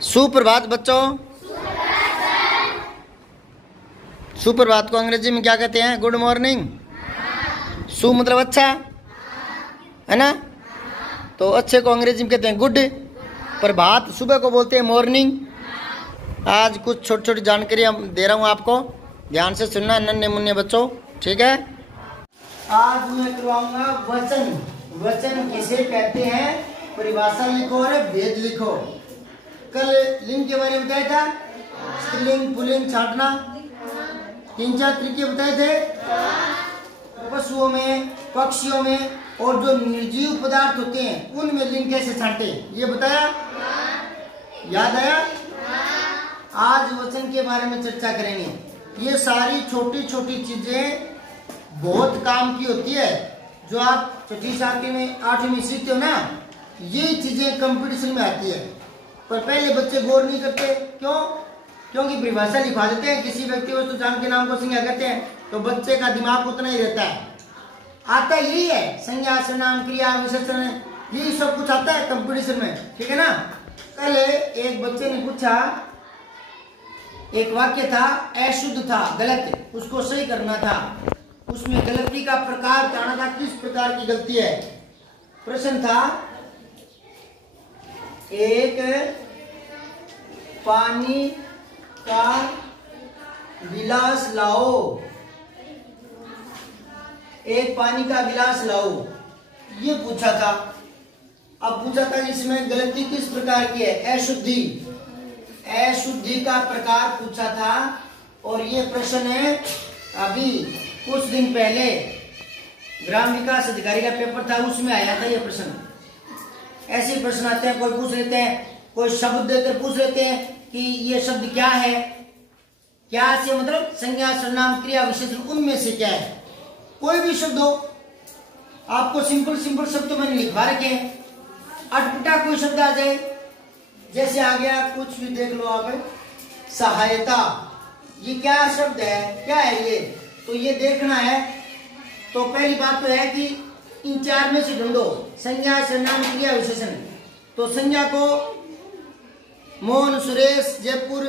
सुप्रभात बच्चों। सुप्रभात को अंग्रेजी में क्या कहते हैं? Good morning. सु मतलब अच्छा है ना, तो अच्छे को अंग्रेजी में कहते हैं गुड। प्रभात सुबह को बोलते हैं मॉर्निंग। आज कुछ छोटी छोटी जानकारी दे रहा हूँ आपको, ध्यान से सुनना नन्हे मुन्ने बच्चों, ठीक है। आज मैं करवाऊंगा वचन। वचन किसे कहते हैं, परिभाषा लिखो और भेद लिखो। कल लिंग के बारे में बताया था, स्त्रीलिंग पुल्लिंग छांटना, 3-4 तरीके बताए थे। पशुओं में, पक्षियों में और जो निर्जीव पदार्थ होते हैं उनमें लिंग कैसे छांटे ये बताया, याद आया। आज वचन के बारे में चर्चा करेंगे। ये सारी छोटी छोटी चीजें बहुत काम की होती है, जो आप 6ठी 7वीं में 8वीं में सीखते हो ना, ये चीजें कंपटीशन में आती है। पर पहले बच्चे गौर नहीं करते, क्यों? क्योंकि परिभाषा लिखवा देते हैं, किसी व्यक्ति वस्तु जान के नाम को संज्ञा कहते हैं, तो बच्चे का दिमाग उतना ही रहता है। आता यही है, संज्ञा सर्वनाम क्रिया विशेषण, यही सब कुछ आता है कंपटीशन में, ठीक है ना। कल एक बच्चे ने पूछा, एक वाक्य था अशुद्ध था, गलत, उसको सही करना था। उसमें गलती का प्रकार बताना था, किस प्रकार की गलती है। प्रश्न था, एक पानी का गिलास लाओ, एक पानी का गिलास लाओ, ये पूछा था। अब पूछा था इसमें गलती किस प्रकार की है, अशुद्धि, अशुद्धि का प्रकार पूछा था। और ये प्रश्न है अभी कुछ दिन पहले ग्राम विकास अधिकारी का पेपर था, उसमें आया था ये प्रश्न। ऐसे प्रश्न आते हैं, कोई पूछ लेते हैं, कोई शब्द देकर पूछ लेते हैं कि ये शब्द क्या है, क्या से मतलब संज्ञा सर्वनाम क्रिया विशेषण, उनमें से क्या है। कोई भी शब्द हो, आपको सिंपल सिंपल शब्द तो मैंने लिखवा रखे हैं। अटपटा कोई शब्द आ जाए, जैसे आ गया, कुछ भी देख लो आप, सहायता, ये क्या शब्द है, क्या है ये, तो ये देखना है। तो पहली बात तो है कि इन 4 में से ढूंढो, संज्ञा सर्वनाम क्रिया विशेषण। तो संज्ञा को मोहन, सुरेश, जयपुर,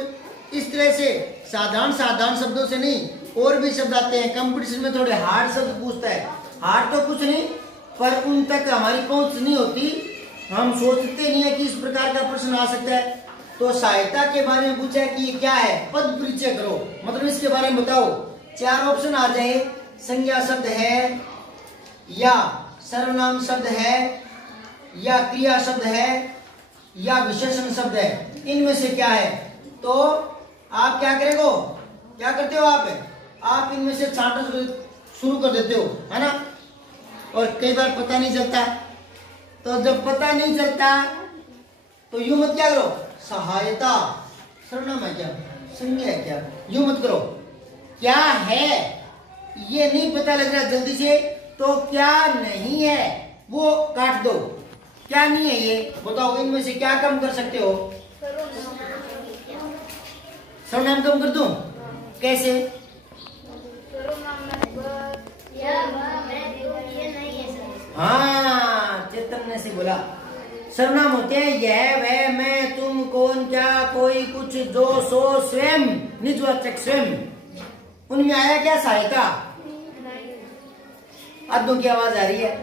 इस तरह से साधारण साधारण शब्दों से नहीं, और भी शब्द आते हैं। कंपटीशन में थोड़े हार्ड शब्द पूछता है, हार्ड तो कुछ नहीं, पर उन तक हमारी पहुंच नहीं होती, हम सोचते नहीं है कि इस प्रकार का प्रश्न आ सकता है। तो सहायता के बारे में पूछा है कि ये क्या है, पद परिचय करो, मतलब इसके बारे में बताओ। 4 ऑप्शन आ जाए, संज्ञा शब्द है, या सर्वनाम शब्द है, या क्रिया शब्द है, या विशेषण शब्द है, इनमें से क्या है। तो आप क्या करेगो, क्या करते हो आप इनमें से छांटना शुरू कर देते हो, है ना। और कई बार पता नहीं चलता, तो जब पता नहीं चलता तो यूं मत क्या करो, सहायता सर्वनाम है क्या, संज्ञा है क्या, यूं मत करो। क्या है ये नहीं पता लग रहा जल्दी से, तो क्या नहीं है वो काट दो। क्या नहीं है ये बताओ, इनमें से क्या कम कर सकते हो। सर्वनाम कम कर दूं, कैसे? हाँ, चेतन ने से बोला, सर्वनाम होते हैं यह, वह, मैं, तुम, कौन, क्या, कोई, कुछ, जो, सो, स्वयं, निजवाचक स्वयं। उनमें आया क्या सहायता? अद्दों की आवाज आ रही है,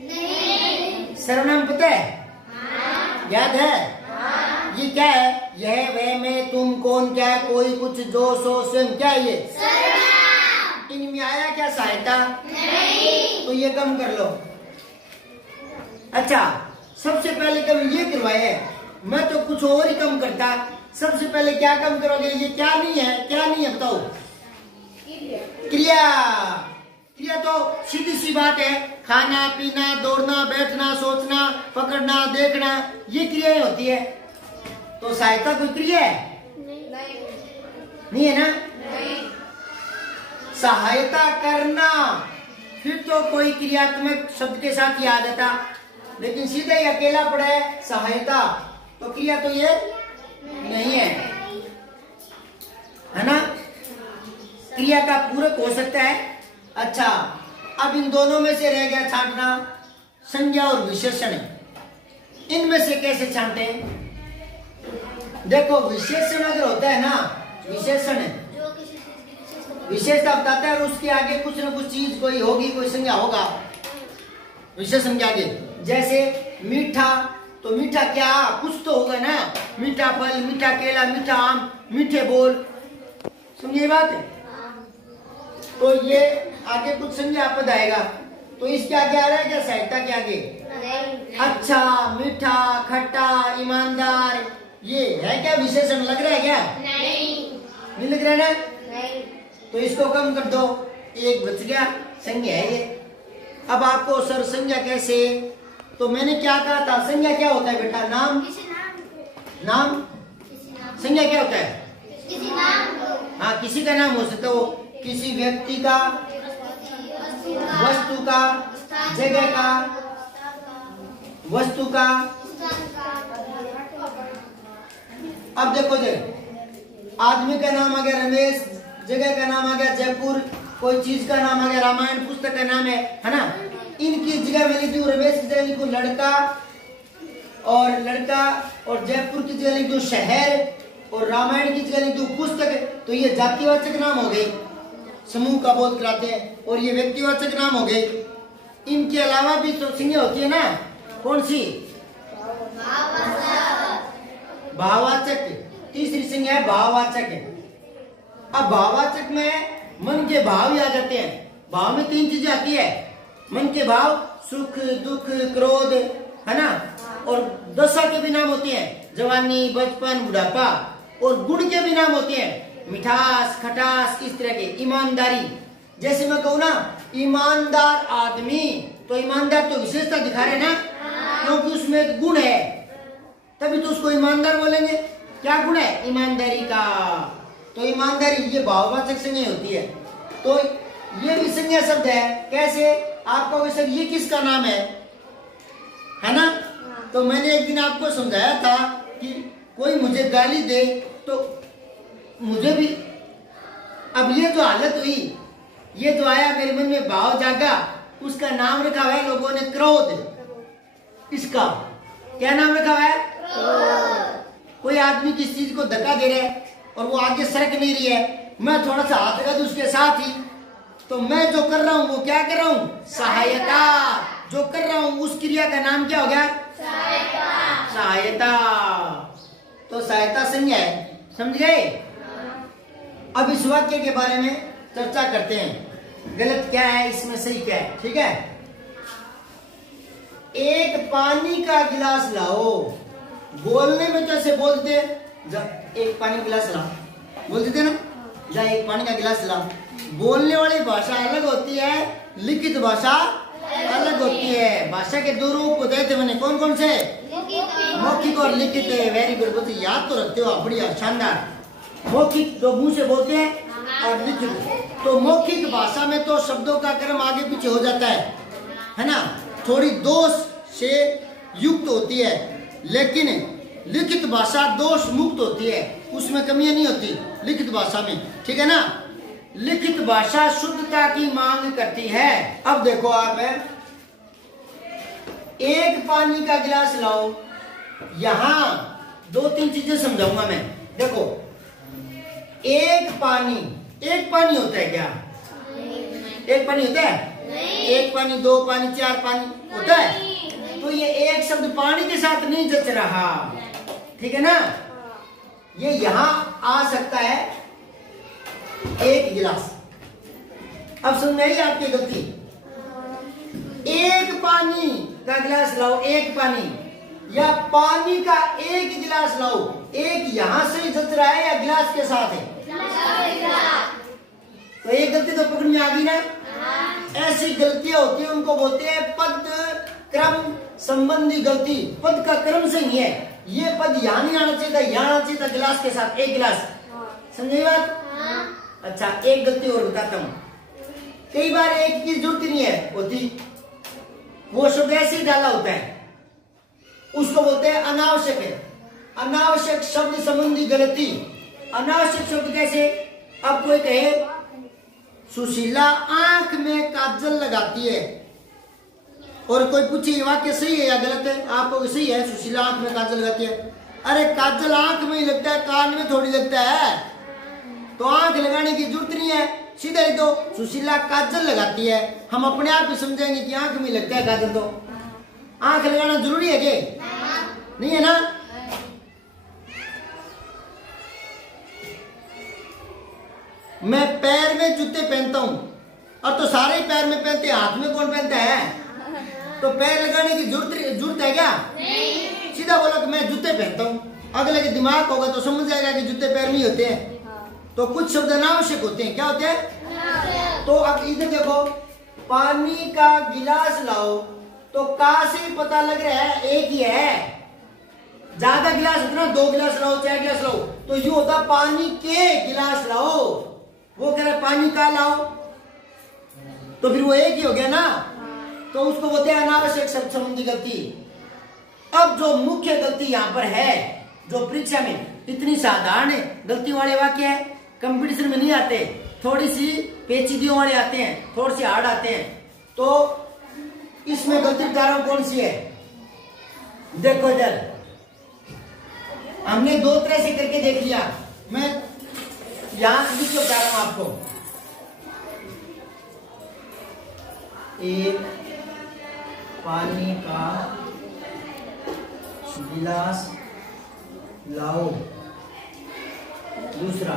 नहीं। सर्वनाम पता है? हाँ। याद है? हाँ। ये क्या है, यह, वह, मैं, तुम, कौन, क्या, कोई, कुछ, जो, सो, स्वयं, क्या है ये? सर्वनाम। इनमें आया क्या सहायता? नहीं। तो ये कम कर लो। अच्छा, सबसे पहले कम ये करवाया है, मैं तो कुछ और ही कम करता। सबसे पहले क्या कम करोगे, ये क्या नहीं है, क्या नहीं है बताओ। क्रिया, क्रिया तो सीधी सी बात है, खाना, पीना, दौड़ना, बैठना, सोचना, पकड़ना, देखना, ये क्रियाएं होती है। तो सहायता कोई क्रिया है? नहीं है ना। नहीं। सहायता करना, फिर तो कोई क्रियात्मक शब्द के साथ ही आ जाता, लेकिन सीधा ही अकेला पड़ा है सहायता, तो क्रिया तो ये नहीं है ना। क्रिया का पूरक हो सकता है। अच्छा, अब इन दोनों में से रह गया छांटना, संज्ञा और विशेषण। इनमें से कैसे छांटे? देखो विशेषण अगर होता है ना, विशेषण विशेषता बताता है और उसके आगे कुछ ना कुछ चीज कोई होगी, कोई संज्ञा होगा विशेषण के आगे। जैसे मीठा, तो मीठा क्या, कुछ तो होगा ना, मीठा फल, मीठा केला, मीठा आम, मीठे बोल, समझिए बात है। तो ये आगे कुछ संज्ञा पद आएगा, तो इसके आगे आ रहा है क्या सहायता के आगे? अच्छा, मीठा, खट्टा, ईमानदार, ये है क्या विशेषण? लग रहा है क्या? नहीं लग रहा है ना? तो इसको कम कर दो, एक बच गया, संज्ञा है ये। अब आपको सर संज्ञा कैसे, तो मैंने क्या कहा था, संज्ञा क्या होता है बेटा? नाम, नाम संज्ञा क्या होता है? हाँ, किसी का नाम हो सकता है, वो किसी व्यक्ति का, वस्तु का, जगह का, वस्तु का। अब देखो जी, आदमी का नाम आ गया रमेश, जगह का नाम आ गया जयपुर, कोई चीज का नाम आ गया रामायण, पुस्तक का नाम है ना। इनकी जगह में लिख दूं रमेश की जगह लिखूं लड़का, और लड़का, और जयपुर की जगह लिख दूं शहर, और रामायण की जगह लिख दूं पुस्तक, तो ये जातिवाचक नाम हो गए, समूह का बोध कराते हैं, और ये व्यक्तिवाचक नाम हो गए। इनके अलावा भी तो संज्ञा होती है ना, कौन सी? भाववाचक, तीसरी संज्ञा है भाववाचक। अब भाववाचक में मन के भाव ही आ जाते हैं। भाव में तीन चीजें आती है, मन के भाव, सुख, दुख, क्रोध, है ना, और दशा के भी नाम होते हैं, जवानी, बचपन, बुढ़ापा, और गुण के भी नाम होते हैं, मिठास, खटास, इस तरह के। ईमानदारी, जैसे मैं कहूँ ना ईमानदार आदमी, तो ईमानदार तो विशेषता दिखा रहे ना, क्योंकि उसमें एक गुण है, तभी तो उसको ईमानदार बोलेंगे। क्या गुण है? ईमानदारी का। तो ईमानदारी ये भाववाचक संज्ञा होती है। तो ये भी संज्ञा शब्द है। कैसे? आपको सर ये किसका नाम है ना? तो मैंने एक दिन आपको समझाया था कि कोई मुझे गाली दे तो मुझे भी, अब ये जो हालत हुई, ये जो आया मेरे मन में भाव जागा, उसका नाम रखा हुआ है लोगों ने क्रोध। इसका क्या नाम रखा हुआ है? कोई आदमी किसी चीज को धक्का दे रहा है और वो आगे सरक नहीं रही है, मैं थोड़ा सा हाथ लगा दूं उसके साथ ही, तो मैं जो कर रहा हूं वो क्या कर रहा हूं? सहायता। जो कर रहा हूं उस क्रिया का नाम क्या हो गया? सहायता। तो सहायता संज्ञा है, समझ गए? अब इस वाक्य के बारे में चर्चा करते हैं, गलत क्या है इसमें, सही क्या है, ठीक है? एक पानी का गिलास लाओ, बोलने में कैसे बोलते हैं? एक पानी का गिलास ला, बोल देते ना, जा एक पानी का गिलास ला। बोलने वाली भाषा अलग होती है, लिखित भाषा अलग होती है। भाषा के दो रूप होते थे मैंने, कौन कौन से? मौखिक और लिखित। वेरी गुड, बहुत याद तो रखते हो, बढ़िया, शानदार। मौखिक जो मुंह से बोलते हैं, और लिखित। तो मौखिक भाषा में तो शब्दों का क्रम आगे पीछे हो जाता है ना, थोड़ी दोष से युक्त होती है, लेकिन लिखित भाषा दोष मुक्त होती है, उसमें कमियां नहीं होती लिखित भाषा में, ठीक है ना? लिखित भाषा शुद्धता की मांग करती है। अब देखो आप, एक पानी का गिलास लाओ, यहां दो तीन चीजें समझाऊंगा मैं। देखो, एक पानी होता है क्या? एक पानी होता है? एक पानी, दो पानी, चार पानी होता है? तो ये एक शब्द पानी के साथ नहीं जच रहा, ठीक है ना? ये यहां आ सकता है एक गिलास। अब समझ आई आपकी गलती? एक पानी का गिलास लाओ, एक पानी, या पानी का एक गिलास लाओ। एक यहां से जच रहा है या गिलास के साथ है? तो एक गलती तो पकड़ में आ गई ना। ऐसी गलतियां होती है, उनको बोलते हैं पद क्रम संबंधी गलती। पद का क्रम से ही है, ये पद यहाँ नहीं आना चाहिए था, यहाँ आना चाहिए था गिलास के साथ, एक गिलास। समझे बात? अच्छा, एक गलती और बताता हूँ। कई बार एक की जरूरत नहीं है होती, वो शब्द ऐसे ही डाला होता है, उसको बोलते हैं अनावश्यक है। अनावश्यक शब्द संबंधी गलती। अनावश्यक शब्द कैसे? अब कोई कहे सुशीला आंख में काजल लगाती है, और कोई पूछे ये वाक्य सही है या गलत है, आपको सही है, सुशीला आंख में काजल लगाती है, अरे काजल आंख में ही लगता है, कान में थोड़ी लगता है। तो आंख लगाने की जरूरत नहीं है, सीधा ही तो सुशीला काजल लगाती है। हम अपने आप ही समझेंगे कि आंख में लगता है काजल। तो आंख लगाना जरूरी है कि नहीं है ना? मैं पैर में जूते पहनता हूं, अब तो सारे ही पैर में पहनते हैं, हाथ में कौन पहनता है? तो पैर लगाने की जरूरत है क्या? नहीं। सीधा बोला कि मैं जूते पहनता हूँ, अगले के दिमाग होगा तो समझ जाएगा कि जूते पैर में होते हैं। तो कुछ शब्द अनावश्यक होते हैं। क्या होते हैं? तो अब इधर देखो, पानी का गिलास लाओ, तो का से ही पता लग रहा है एक ही है। ज्यादा गिलास होता ना, 2 गिलास लाओ, 4 गिलास लाओ, तो ये होता पानी के गिलास लाओ। वो कह रहा है पानी का लाओ, तो फिर वो एक ही हो गया ना। तो उसको बोलते हैं अनावश्यक शब्द संबंधी गलती। अब जो मुख्य गलती यहाँ पर है, जो परीक्षा में इतनी साधारण गलती वाले वाक्य है, कंपटीशन में नहीं आते, थोड़ी सी पेचीदियों वाले आते हैं, थोड़े से हार्ड आते हैं। तो इसमें गलती बता रहा हूं कौन सी है। देखो इधर हमने 2 तरह से करके देख लिया। मैं यहां लिख के बता रहा हूं आपको। एक पानी का गिलास लाओ, दूसरा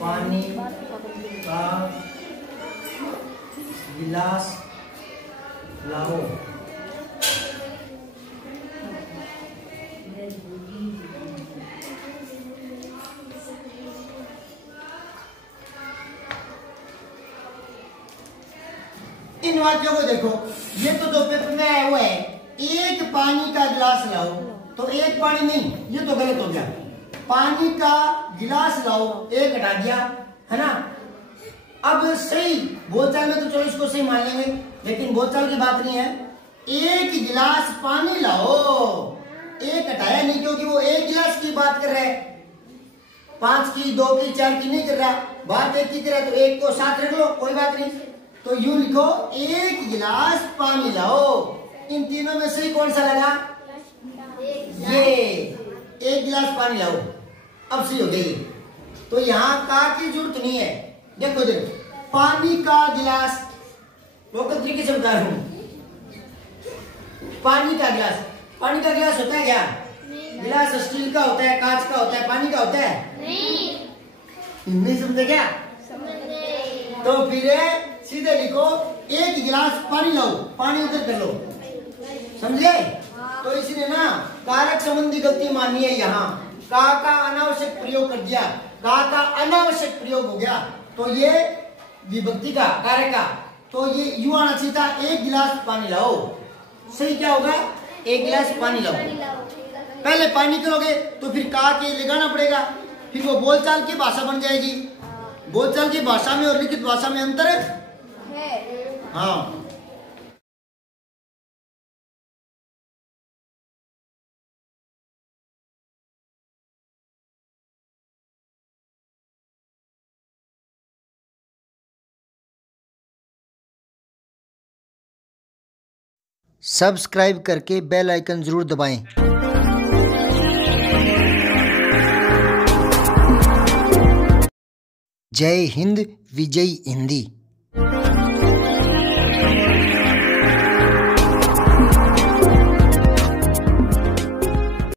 पानी का गिलास लाओ। इन वाक्यों को देखो, ये तो जो पेपर में है वो है एक पानी का गिलास लाओ, तो एक पानी नहीं, ये तो गलत हो गया। पानी का गिलास लाओ, एक हटा दिया, है ना। अब सही बोलचाल में तो चलो इसको सही मान लेंगे, लेकिन बोलचाल की बात नहीं है। एक गिलास पानी लाओ, एक हटाया नहीं, क्योंकि वो एक गिलास की बात कर रहा है, 5 की, 2 की, 4 की नहीं कर रहा, बात एक की कर रहा है। तो एक को साथ रख लो, कोई बात नहीं। तो यूं लिखो, एक गिलास पानी लाओ। इन तीनों में सही कौन सा लगा? ये एक गिलास पानी लाओ। अब सही हो गई। तो यहाँ का की जरूरत नहीं है। देखो देखो, पानी का गिलास, लोकल तरीके से बता रहा हूं। पानी का गिलास, पानी का गिलास होता है क्या? गिलास स्टील का होता है, कांच का होता है, पानी का होता है? नहीं समझे क्या? तो फिर सीधे लिखो, एक गिलास पानी लाओ, पानी उधर कर लो, समझे? तो इसलिए ना कारक संबंधी गलती माननी है। यहाँ का अनावश्यक प्रयोग कर दिया, का अनावश्यक प्रयोग हो गया, तो ये विभक्ति का, कारक का, तो ये यूं आना चाहिए था, एक गिलास पानी लाओ। सही क्या होगा? एक गिलास पानी लाओ। पहले पानी करोगे तो फिर का के लगाना पड़ेगा, फिर वो बोलचाल की भाषा बन जाएगी। बोलचाल की भाषा में और लिखित भाषा में अंतर है। हाँ, सब्सक्राइब करके बेल आइकन जरूर दबाएं। जय हिंद, विजय हिंदी।